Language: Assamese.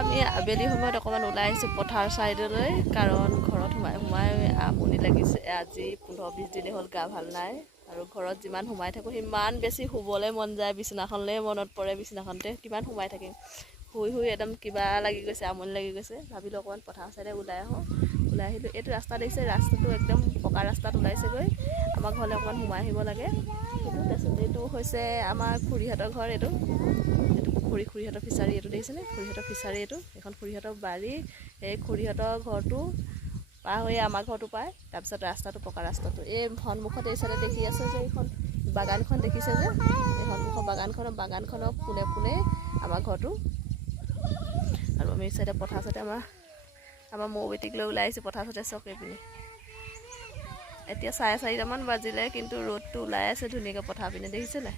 আমি আবেলি সময়ত অকণমান ওলাই আহিছোঁ পথাৰ ছাইডলৈ, কাৰণ ঘৰত সোমাই আমনি লাগিছে। আজি 15-20 দিনেই হ'ল গা ভাল নাই, আৰু ঘৰত যিমান সোমাই থাকোঁ সিমান বেছি শুবলৈ মন যায়। বিচনাখনলৈ মনত পৰে, বিচনাখনতে কিমান সোমাই থাকিম। শুই একদম কিবা লাগি গৈছে, আমনি লাগি গৈছে। ভাবিলোঁ অকণমান পথাৰ ছাইডে ওলাই আহোঁ। ওলাই আহিলোঁ, এইটো ৰাস্তা দেখিছে, ৰাস্তাটো একদম পকা ৰাস্তাত ওলাইছেগৈ। আমাৰ ঘৰলৈ অকণমান সোমাই আহিব লাগে। তাৰপিছত এইটো হৈছে আমাৰ খুৰীহঁতৰ ঘৰ। এইটো খুৰীহঁতৰ ফিচাৰী, এইটো দেখিছেনে? খুৰীহঁতৰ ফিচাৰী এইটো, এখন খুৰীহঁতৰ বাৰী। এই খুৰীহঁতৰ ঘৰটো পাৰ হৈয়ে আমাৰ ঘৰটো পায়। তাৰপিছত ৰাস্তাটো পকা ৰাস্তাটো এই সন্মুখত এই চাইডে দেখি আছে যে এইখন বাগানখন দেখিছে যে, এই সন্মুখৰ বাগানখনৰ পোনে পোনে আমাৰ ঘৰটো। আৰু আমি এই চাইডে পথাৰ চাইডে আমাৰ মৌ বেটিক লৈ ওলাই আহিছোঁ পথাৰ চাইডে। চক এইপিনে এতিয়া 4:30মান বাজিলে, কিন্তু ৰ'দটো ওলাই আছে ধুনীয়াকৈ পথাৰ পিনে, দেখিছে নাই?